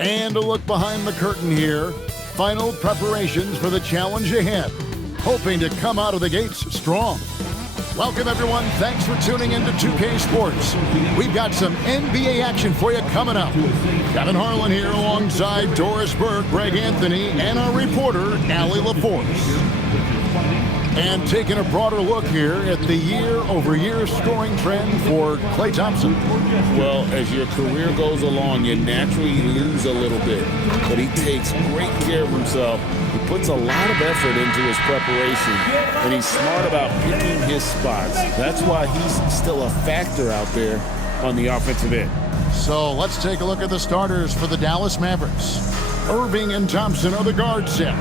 And a look behind the curtain here. Final preparations for the challenge ahead. Hoping to come out of the gates strong. Welcome, everyone. Thanks for tuning in to 2K Sports. We've got some NBA action for you coming up. Kevin Harlan here alongside Doris Burke, Greg Anthony, and our reporter, Allie LaForce. And taking a broader look here at the year-over-year scoring trend for Klay Thompson. Well, as your career goes along, you naturally lose a little bit. But he takes great care of himself. He puts a lot of effort into his preparation, and he's smart about picking his spots. That's why he's still a factor out there on the offensive end. So let's take a look at the starters for the Dallas Mavericks. Irving and Thompson are the guard set.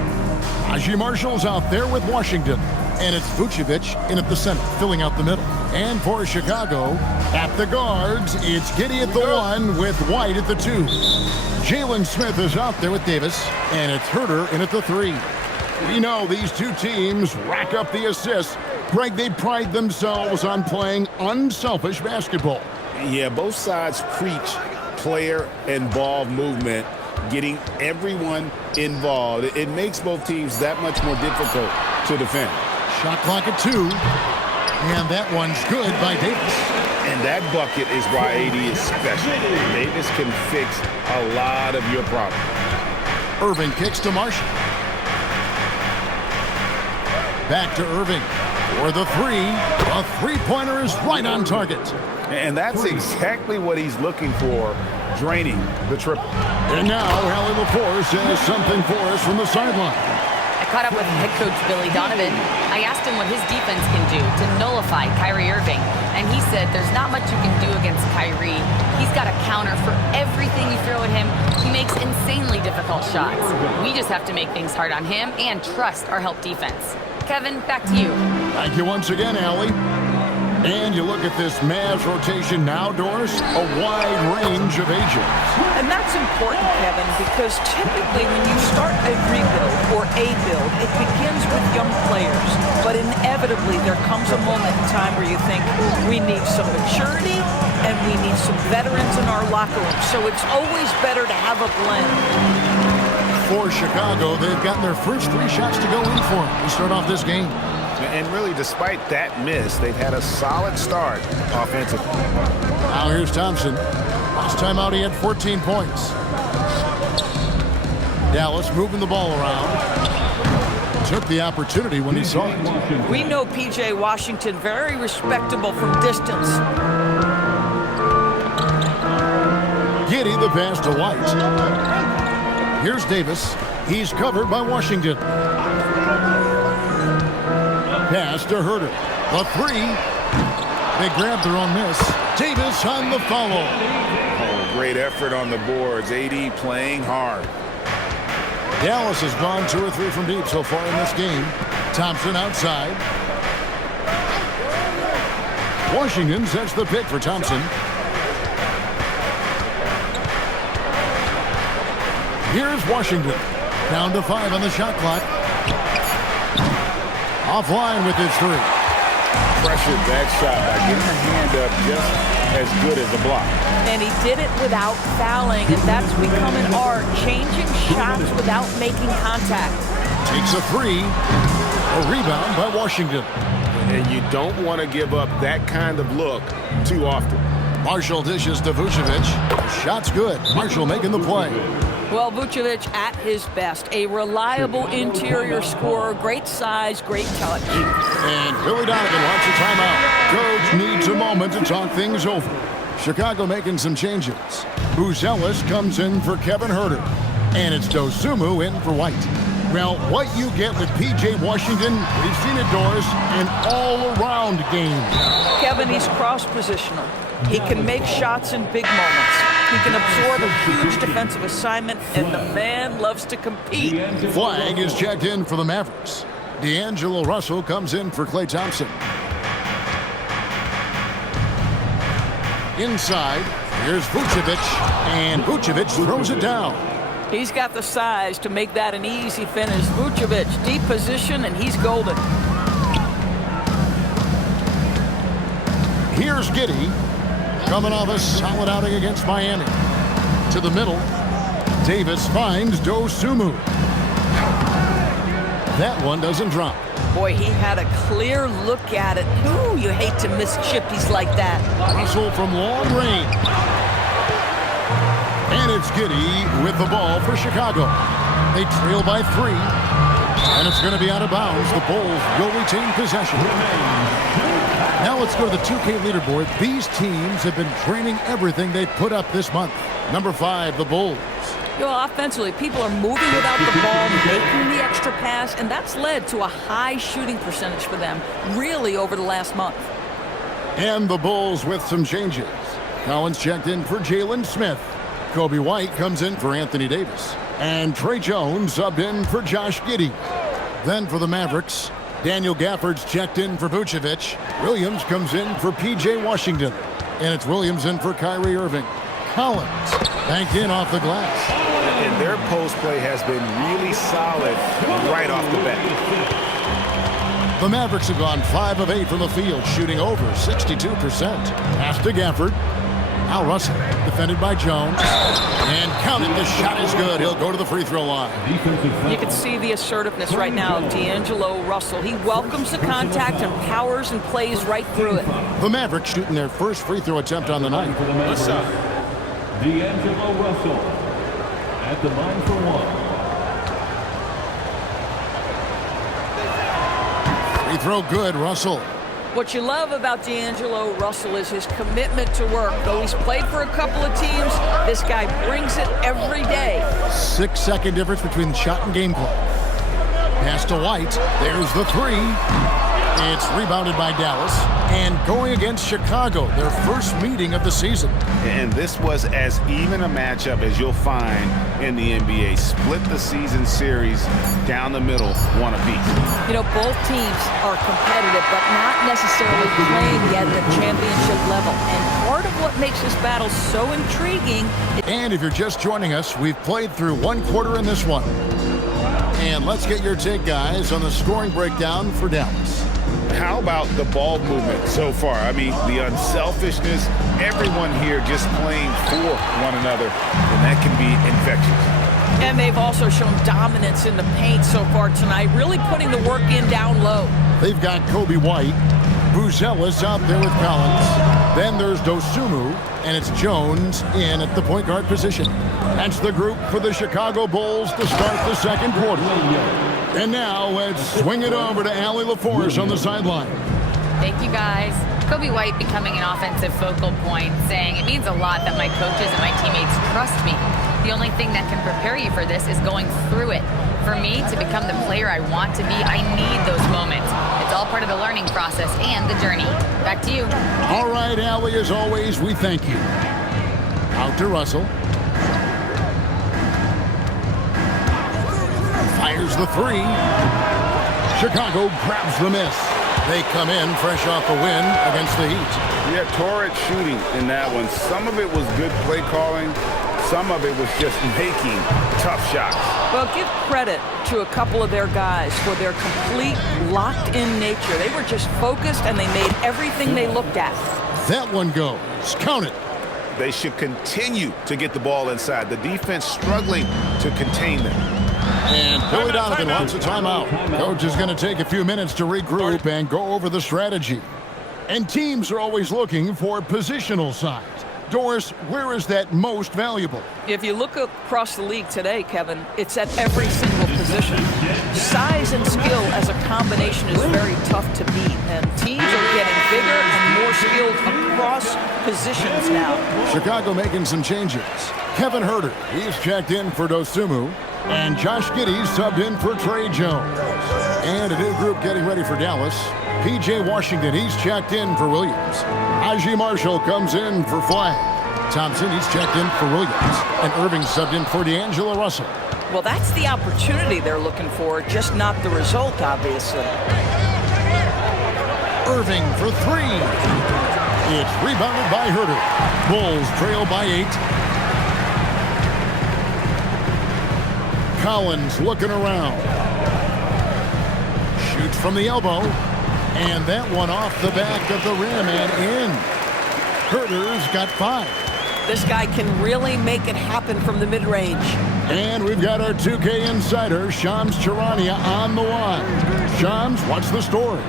Naji Marshall's out there with Washington. And it's Vucevic in at the center, filling out the middle. And for Chicago, at the guards, it's Giddey at the 1 with White at the 2. Jalen Smith is out there with Davis, and it's Huerter in at the 3. We know these two teams rack up the assists. Greg, they pride themselves on playing unselfish basketball. Yeah, both sides preach player and ball movement, getting everyone involved. It makes both teams that much more difficult to defend. Shot clock at 2, and that one's good by Davis. And that bucket is why AD is special. Davis can fix a lot of your problems. Irving kicks to Marshall. Back to Irving for the 3. A three-pointer is right on target. And that's exactly what he's looking for, draining the triple. And now Allie LaForce has something for us from the sideline. Caught up with head coach Billy Donovan. I asked him what his defense can do to nullify Kyrie Irving, and he said there's not much you can do against Kyrie. He's got a counter for everything you throw at him. He makes insanely difficult shots. We just have to make things hard on him and trust our help defense. Kevin, back to you. Thank you once again, Allie. And you look at this Mavs rotation now, Doris, a wide range of ages. And that's important, Kevin, because typically when you start a rebuild or a build, it begins with young players. But inevitably, there comes a moment in time where you think we need some maturity and we need some veterans in our locker room. So it's always better to have a blend. For Chicago, they've gotten their first 3 shots to go in for them to start off this game. And really, despite that miss, they've had a solid start offensively. Now here's Thompson. Last time out, he had 14 points. Dallas moving the ball around. Took the opportunity when he saw it. We know P.J. Washington very respectable from distance. Giddey the pass to White. Here's Davis. He's covered by Washington. Pass to Huerter. The 3. They grabbed their own miss. Davis on the follow. Oh, great effort on the boards. AD playing hard. Dallas has gone 2 or 3 from deep so far in this game. Thompson outside. Washington sets the pick for Thompson. Here's Washington. Down to 5 on the shot clock. Offline with his 3. Pressured that shot by getting a hand up just as good as a block. And he did it without fouling, and that's become an art, changing shots without making contact. Takes a 3. A rebound by Washington. And you don't want to give up that kind of look too often. Marshall dishes to Vucevic. Shot's good. Marshall making the play. Well, Vucevic at his best. A reliable interior scorer, great size, great touch. And Billy Donovan wants a timeout. Coach needs a moment to talk things over. Chicago making some changes. Buzelis comes in for Kevin Huerter. And it's Dosunmu in for White. Well, what you get with P.J. Washington, we've seen it, Doris, an all-around game. Kevin, he's cross-positional. He can make shots in big moments. He can absorb a huge defensive assignment, and the man loves to compete. Flag is checked in for the Mavericks. D'Angelo Russell comes in for Klay Thompson. Inside, here's Vucevic, and Vucevic throws it down. He's got the size to make that an easy finish. Vucevic, deep position, and he's golden. Here's Giddey, coming off a solid outing against Miami. To the middle. Davis finds Dosunmu. That one doesn't drop. Boy, he had a clear look at it. Ooh, you hate to miss chippies like that. Russell from long range. And it's Giddey with the ball for Chicago. They trail by 3. And it's going to be out of bounds. The Bulls will retain possession. Now let's go to the 2K leaderboard. These teams have been training everything they put up this month. Number 5, the Bulls. You know, offensively, people are moving without the ball, making the extra pass, and that's led to a high shooting percentage for them, really, over the last month. And the Bulls with some changes. Collins checked in for Jalen Smith. Kobe White comes in for Anthony Davis. And Trey Jones subbed in for Josh Giddey. Then for the Mavericks, Daniel Gafford's checked in for Vucevic. Williams comes in for P.J. Washington. And it's Williams in for Kyrie Irving. Collins banked in off the glass. And their post play has been really solid right off the bat. The Mavericks have gone 5 of 8 from the field, shooting over 62%. Pass to Gafford. Now Russell, defended by Jones. And counted, the shot is good. He'll go to the free throw line. You can see the assertiveness right now of D'Angelo Russell. He welcomes the contact and powers and plays right through it. The Mavericks shooting their first free throw attempt on the night. What's up? D'Angelo Russell at the line for 1. Free throw good, Russell. What you love about D'Angelo Russell is his commitment to work. Though he's played for a couple of teams, this guy brings it every day. 6-second difference between shot and game clock. Pass to White. There's the 3. It's rebounded by Dallas. And going against Chicago, their first meeting of the season. And this was as even a matchup as you'll find in the NBA. Split the season series down the middle, one apiece. You know, both teams are competitive, but not necessarily playing yet at the championship level. And part of what makes this battle so intriguing. And if you're just joining us, we've played through 1 quarter in this one. And let's get your take, guys, on the scoring breakdown for Dallas. How about the ball movement so far? I mean, the unselfishness, everyone here just playing for one another, and that can be infectious. And they've also shown dominance in the paint so far tonight, really putting the work in down low. They've got Kobe White. Buzelis out there with Collins. Then there's Dosunmu, and it's Jones in at the point guard position. That's the group for the Chicago Bulls to start the second quarter. And now let's swing it over to Allie LaForce on the sideline. Thank you, guys. Kobe White becoming an offensive focal point, saying it means a lot that my coaches and my teammates trust me. The only thing that can prepare you for this is going through it. For me to become the player I want to be, I need those moments. It's all part of the learning process and the journey. Back to you. All right, Allie, as always, we thank you. Out to Russell. Fires the 3. Chicago grabs the miss. They come in fresh off a win against the Heat. Yeah, torrid shooting in that one. Some of it was good play calling. Some of it was just making tough shots. Well, give credit to a couple of their guys for their complete locked-in nature. They were just focused, and they made everything they looked at. That one goes. Count it. They should continue to get the ball inside. The defense struggling to contain them. And Billy Donovan wants a timeout. Coach is going to take a few minutes to regroup and go over the strategy. And teams are always looking for positional size. Doris, where is that most valuable? If you look across the league today, Kevin, it's at every single position. Size and skill as a combination is very tough to beat, and teams are getting bigger and more skilled across positions now. Chicago making some changes. Kevin Huerter, he's checked in for Dosunmu, and Josh Giddey subbed in for Trey Jones. And a new group getting ready for Dallas. P.J. Washington, he's checked in for Williams. Naji Marshall comes in for Flag. Thompson, he's checked in for Williams. And Irving subbed in for D'Angelo Russell. Well, that's the opportunity they're looking for, just not the result, obviously. Irving for 3. It's rebounded by Huerter. Bulls trail by 8. Collins looking around. Shoots from the elbow. And that one off the back of the rim and in. Huerter's got 5. This guy can really make it happen from the mid-range. And we've got our 2K insider, Shams Charania, on the line. Shams, what's the story?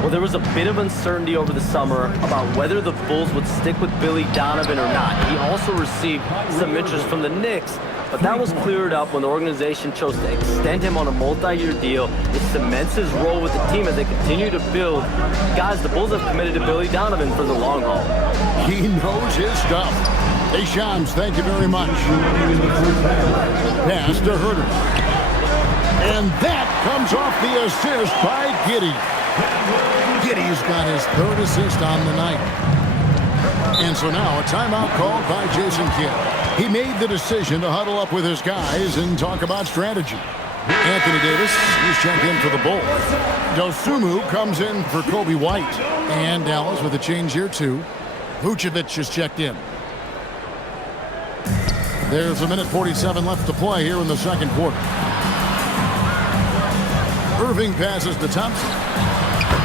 Well, there was a bit of uncertainty over the summer about whether the Bulls would stick with Billy Donovan or not. He also received some interest from the Knicks, but that was cleared up when the organization chose to extend him on a multi-year deal. It cements his role with the team as they continue to build. Guys, the Bulls have committed to Billy Donovan for the long haul. He knows his stuff. Hey, Shams, thank you very much. Pass to Herter. And that comes off the assist by Giddey. Giddey's got his third assist on the night. And so now a timeout called by Jason Kidd. He made the decision to huddle up with his guys and talk about strategy. Anthony Davis, he's checked in for the Bulls. Dosunmu comes in for Kobe White. And Dallas with a change here too. Vucevic is checked in. There's a minute 47 left to play here in the second quarter. Irving passes to Thompson.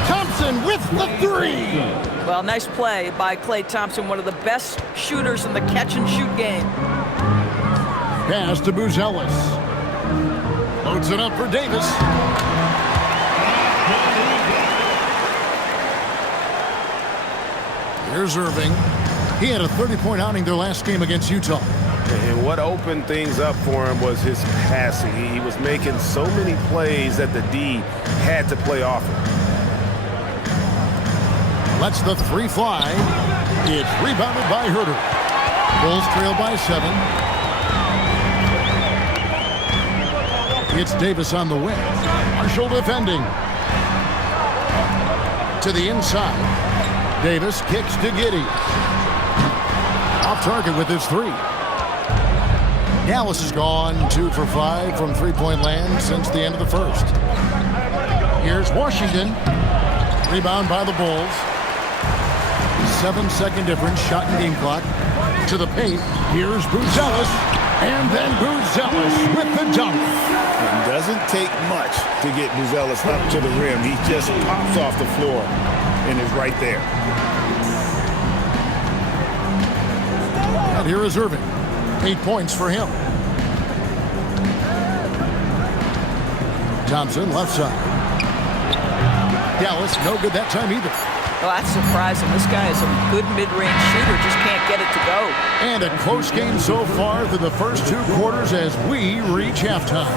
Thompson with the three. Well, nice play by Klay Thompson, one of the best shooters in the catch-and-shoot game. Pass to Buzelis. Loads it up for Davis. Here's Irving. He had a 30-point outing their last game against Utah. And what opened things up for him was his passing. He was making so many plays that the D had to play off him. Lets the three fly. It's rebounded by Herter. Bulls trail by 7. It's Davis on the wing. Marshall defending. To the inside. Davis kicks to Giddey. Off target with his three. Dallas has gone 2 for 5 from three-point land since the end of the first. Here's Washington. Rebound by the Bulls. 7-second difference, shot and game clock. To the paint. Here's Buzelis. And then Buzelis with the dunk. It doesn't take much to get Buzelis up to the rim. He just pops off the floor and is right there. And here is Irving. 8 points for him. Thompson, left side. Dallas, no good that time either. Well, that's surprising. This guy is a good mid-range shooter, just can't get it to go. And a close game so far through the first 2 quarters as we reach halftime.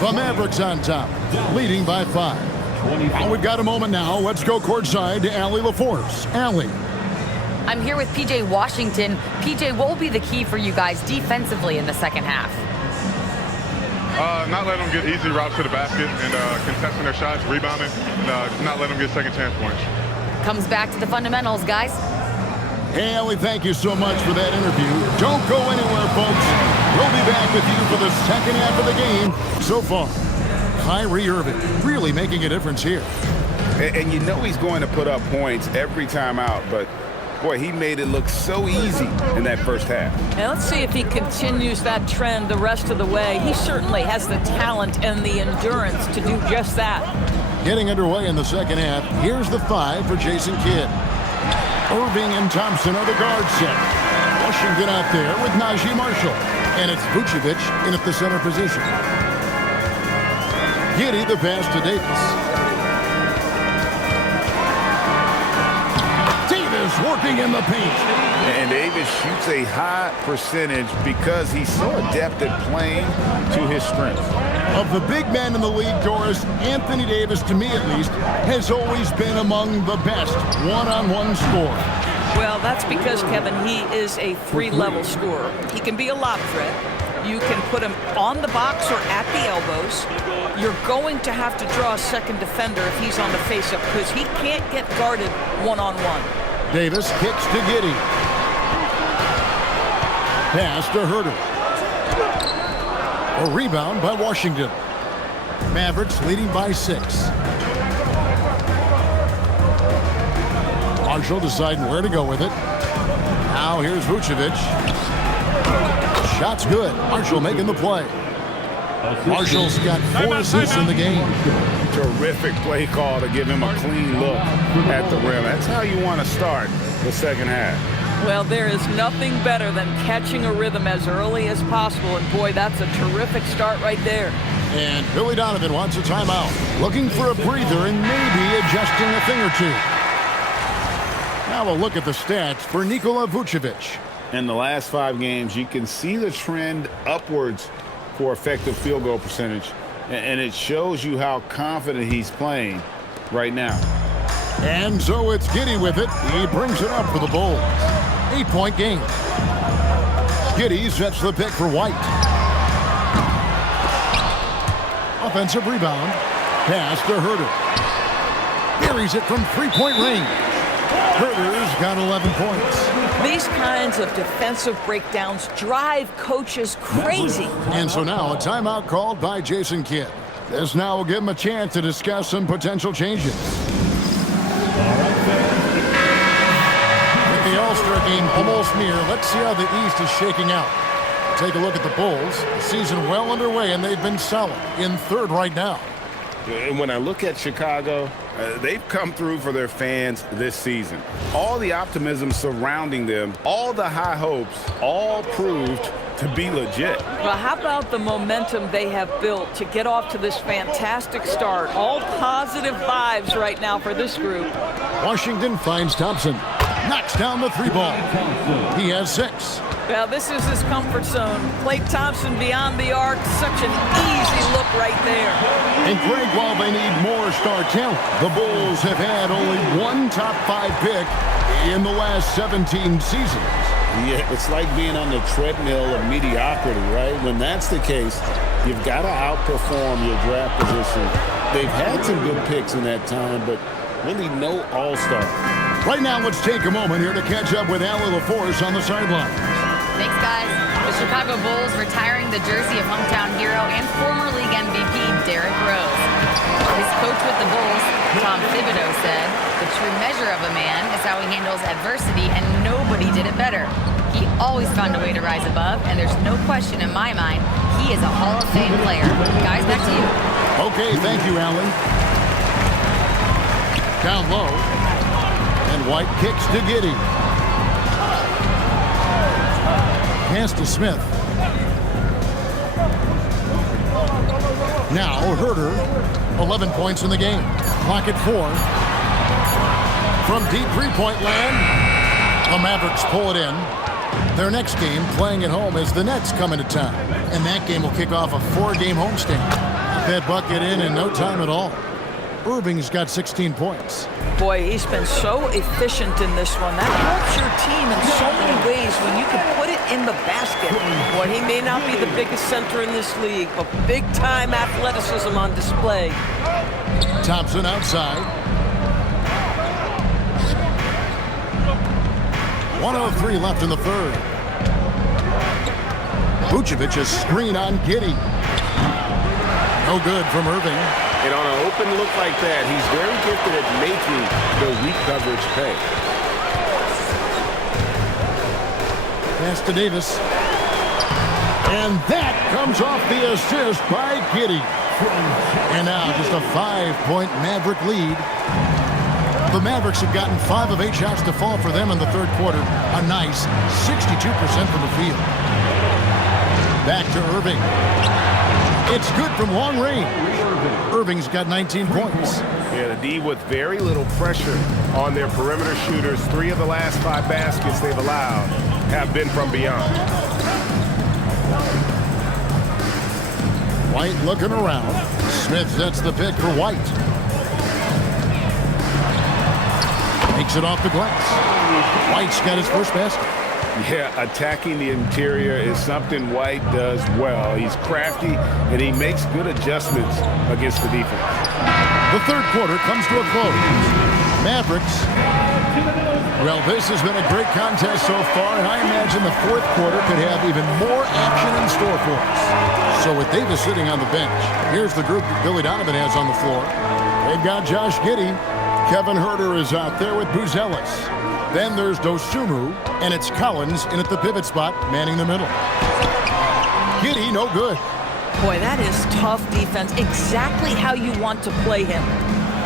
The Mavericks on top, leading by 5. Well, we've got a moment now. Let's go courtside to Allie LaForce. Allie. I'm here with PJ Washington. PJ, what will be the key for you guys defensively in the second half? Not letting them get easy routes to the basket and contesting their shots, rebounding, and not letting them get second chance points. Comes back to the fundamentals, guys. Hey, Allie, thank you so much for that interview. Don't go anywhere, folks. We'll be back with you for the second half of the game. So far, Kyrie Irving really making a difference here. And you know he's going to put up points every time out, but boy, he made it look so easy in that first half. And let's see if he continues that trend the rest of the way. He certainly has the talent and the endurance to do just that. Getting underway in the second half, here's the 5 for Jason Kidd. Irving and Thompson are the guard set. Washington out there with Najee Marshall. And it's Vucevic in at the center position. Giddey the pass to Davis. Working in the paint. And Davis shoots a high percentage because he's so adept at playing to his strength. Of the big men in the league, Doris, Anthony Davis, to me at least, has always been among the best one-on-one scorers. Well, that's because, Kevin, he is a 3-level scorer. He can be a lob threat. You can put him on the box or at the elbows. You're going to have to draw a second defender if he's on the face-up because he can't get guarded one-on-one. Davis kicks to Giddey. Pass to Herter. A rebound by Washington. Mavericks leading by 6. Marshall deciding where to go with it. Now here's Vucevic. Shot's good. Marshall making the play. Marshall's got 4 assists in the game. Terrific play call to give him a clean look at the rim. That's how you want to start the second half. Well, there is nothing better than catching a rhythm as early as possible, and boy, that's a terrific start right there. And Billy Donovan wants a timeout, looking for a breather and maybe adjusting a thing or two. Now a look at the stats for Nikola Vucevic. In the last 5 games, you can see the trend upwards for effective field goal percentage, and it shows you how confident he's playing right now. And so it's Giddey with it. He brings it up for the Bulls. 8-point game. Giddey sets the pick for White. Offensive rebound. Pass to Huerter. Buries it from 3-point range. Huerter's got 11 points. These kinds of defensive breakdowns drive coaches crazy. And so now a timeout called by Jason Kidd. This now will give him a chance to discuss some potential changes. With the All-Star game almost near, let's see how the East is shaking out. Take a look at the Bulls. The season well underway, and they've been solid in third right now. And when I look at Chicago, they've come through for their fans this season. All the optimism surrounding them, all the high hopes, all proved to be legit. Well, how about the momentum they have built to get off to this fantastic start? All positive vibes right now for this group. Washington finds Thompson. Knocks down the 3-ball. He has 6. Well, this is his comfort zone. Klay Thompson beyond the arc. Such an easy look right there. And Greg, while they need more star talent, the Bulls have had only one top 5 pick in the last 17 seasons. Yeah, it's like being on the treadmill of mediocrity, right? When that's the case, you've got to outperform your draft position. They've had some good picks in that time, but really no all-star. Right now, let's take a moment here to catch up with Allie LaForce on the sideline. Thanks, guys. The Chicago Bulls retiring the jersey of hometown hero and former league MVP Derrick Rose. His coach with the Bulls, Tom Thibodeau, said, "The true measure of a man is how he handles adversity, and nobody did it better. He always found a way to rise above, and there's no question in my mind he is a Hall of Fame player." Guys, back to you. Okay, thank you, Allie. Down low. And White kicks to Giddey. Pass to Smith. Now Huerter, 11 points in the game. Clock at 4. From deep 3-point land, the Mavericks pull it in. Their next game, playing at home, is the Nets coming to town. And that game will kick off a 4-game homestand. That bucket in no time at all. Irving's got 16 points. Boy, he's been so efficient in this one. That helps your team in so many ways when you can put it in the basket. Boy, he may not be the biggest center in this league, but big-time athleticism on display. Thompson outside. 1:03 left in the third. Vucevic a screen on Giddey. No good from Irving. And on an open look like that, he's very gifted at making the weak coverage pay. Pass to Davis. And that comes off the assist by Giddey. And now just a 5-point Maverick lead. The Mavericks have gotten 5 of 8 shots to fall for them in the third quarter. A nice 62% from the field. Back to Irving. It's good from long range. Irving's got 19 points. Yeah, the D with very little pressure on their perimeter shooters. 3 of the last 5 baskets they've allowed have been from beyond. White looking around. Smith sets the pick for White. Makes it off the glass. White's got his first basket. Yeah, attacking the interior is something White does well. He's crafty, and he makes good adjustments against the defense. The third quarter comes to a close. Mavericks. Well, this has been a great contest so far, and I imagine the fourth quarter could have even more action in store for us. So with Davis sitting on the bench, here's the group that Billy Donovan has on the floor. They've got Josh Giddey. Kevin Huerter is out there with Buzelis. Then there's Dosunmu, and it's Collins in at the pivot spot, manning the middle. Giddey, no good. Boy, that is tough defense. Exactly how you want to play him.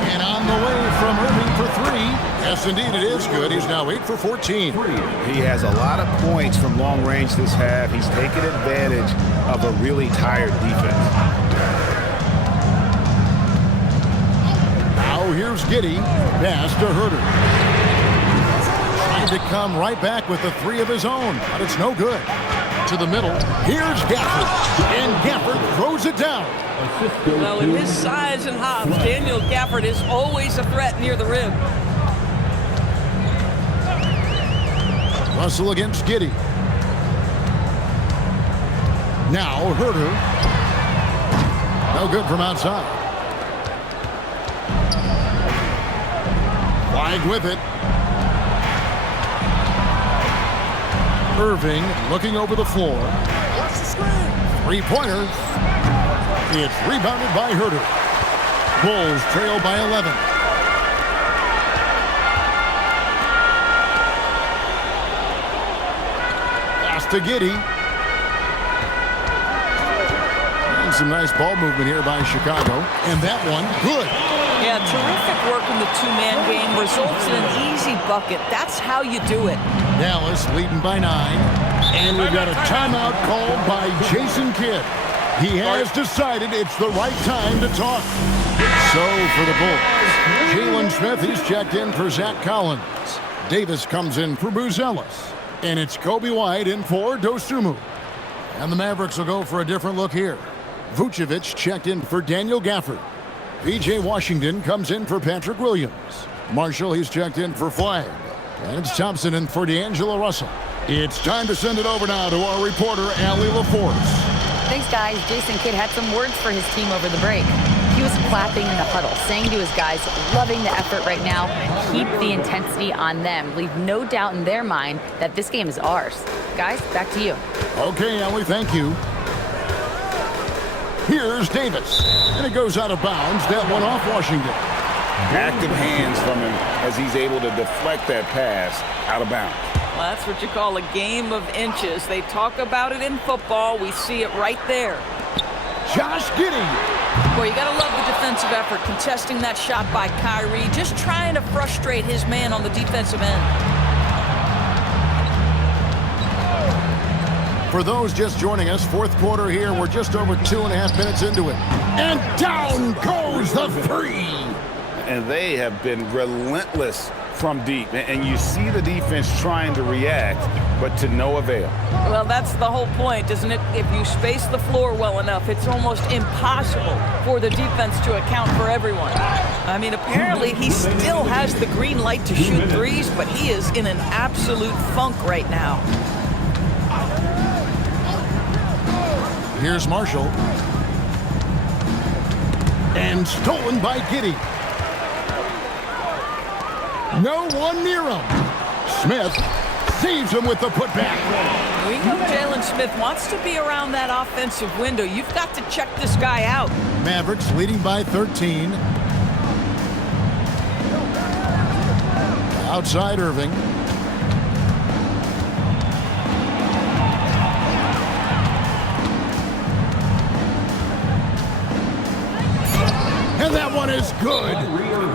And on the way from Irving for 3. Yes, indeed, it is good. He's now 8 for 14. He has a lot of points from long range this half. He's taken advantage of a really tired defense. Now here's Giddey. Pass to Herter. Trying to come right back with the 3 of his own, but it's no good. To the middle. Here's Gafford. And Gafford throws it down. Well, in his size and hops, Daniel Gafford is always a threat near the rim. Russell against Giddey. Now Herter. No good from outside. Flag with it. Irving looking over the floor. Three-pointer. It's rebounded by Herter. Bulls trail by 11. Pass to Giddey. And some nice ball movement here by Chicago. And that one, good. Yeah, terrific work in the two-man game results in an easy bucket. That's how you do it. Dallas leading by 9. And we've got a timeout called by Jason Kidd. He has decided it's the right time to talk. So for the Bulls, Jalen Smith, he's checked in for Zach Collins. Davis comes in for Booz Ellis. And it's Kobe White in for Dosunmu. And the Mavericks will go for a different look here. Vucevic checked in for Daniel Gafford. P.J. Washington comes in for Patrick Williams. Marshall, he's checked in for Flag. And it's Thompson in for D'Angelo Russell. It's time to send it over now to our reporter, Allie LaForce. Thanks, guys. Jason Kidd had some words for his team over the break. He was clapping in the huddle, saying to his guys, loving the effort right now, keep the intensity on them. Leave no doubt in their mind that this game is ours. Guys, back to you. Okay, Allie, thank you. Here's Davis, and it goes out of bounds. That one off Washington. Active hands from him as he's able to deflect that pass out of bounds. Well, that's what you call a game of inches. They talk about it in football. We see it right there. Josh Giddey. Boy, you got to love the defensive effort, contesting that shot by Kyrie, just trying to frustrate his man on the defensive end. For those just joining us, fourth quarter here. We're just over 2.5 minutes into it. And down goes the three. And they have been relentless from deep. And you see the defense trying to react, but to no avail. Well, that's the whole point, isn't it? If you space the floor well enough, it's almost impossible for the defense to account for everyone. I mean, apparently he still has the green light to shoot threes, but he is in an absolute funk right now. Here's Marshall. And stolen by Giddey. No one near him. Smith saves him with the putback. We know Jalen Smith wants to be around that offensive window. You've got to check this guy out. Mavericks leading by 13. Outside Irving. And that one is good.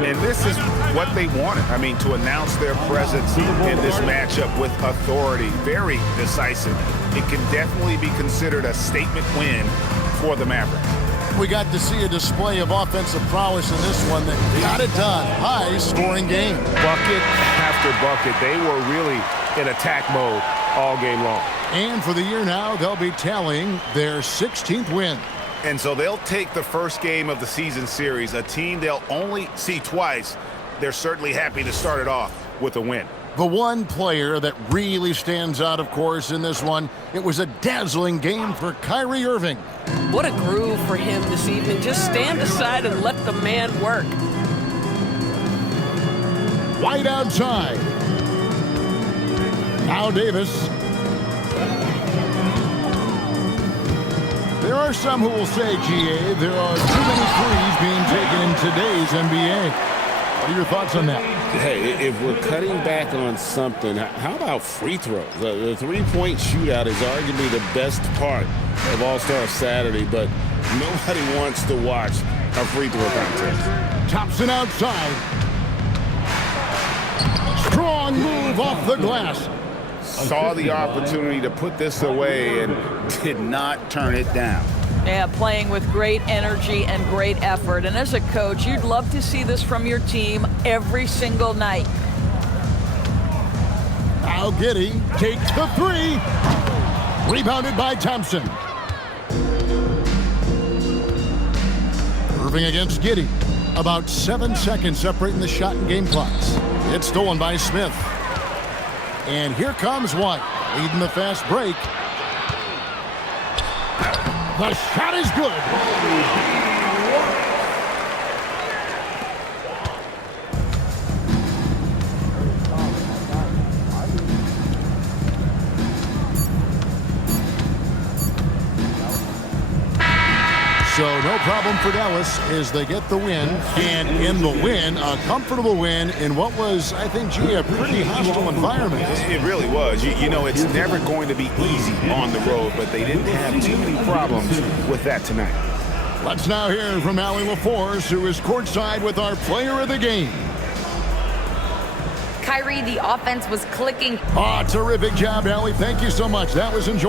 And this is what they wanted. I mean, to announce their presence in this matchup with authority. Very decisive. It can definitely be considered a statement win for the Mavericks. We got to see a display of offensive prowess in this one that got it done. High-scoring game. Bucket after bucket. They were really in attack mode all game long. And for the year now, they'll be tallying their 16th win. And so they'll take the first game of the season series, a team they'll only see twice. They're certainly happy to start it off with a win. The one player that really stands out, of course, in this one, it was a dazzling game for Kyrie Irving. What a groove for him this evening. Just stand aside and let the man work. White outside. Now Davis. There are some who will say, GA, there are too many threes being taken in today's NBA. What are your thoughts on that? Hey, if we're cutting back on something, how about free throws? The three-point shootout is arguably the best part of All-Star Saturday, but nobody wants to watch a free throw contest. Thompson outside. Strong move off the glass. Saw the opportunity to put this away and did not turn it down. Yeah, playing with great energy and great effort. And as a coach, you'd love to see this from your team every single night. Now Giddey takes the three. Rebounded by Thompson. Irving against Giddey. About 7 seconds separating the shot and game clocks. It's stolen by Smith. And here comes White, leading the fast break. The shot is good. So no problem for Dallas as they get the win. And in the win, a comfortable win in what was, I think, G, a pretty hostile environment. It really was. You know, it's never going to be easy on the road, but they didn't have too many problems with that tonight. Let's now hear from Allie LaForce, who is courtside with our player of the game. Kyrie, the offense was clicking. Terrific job, Allie. Thank you so much. That was enjoyable.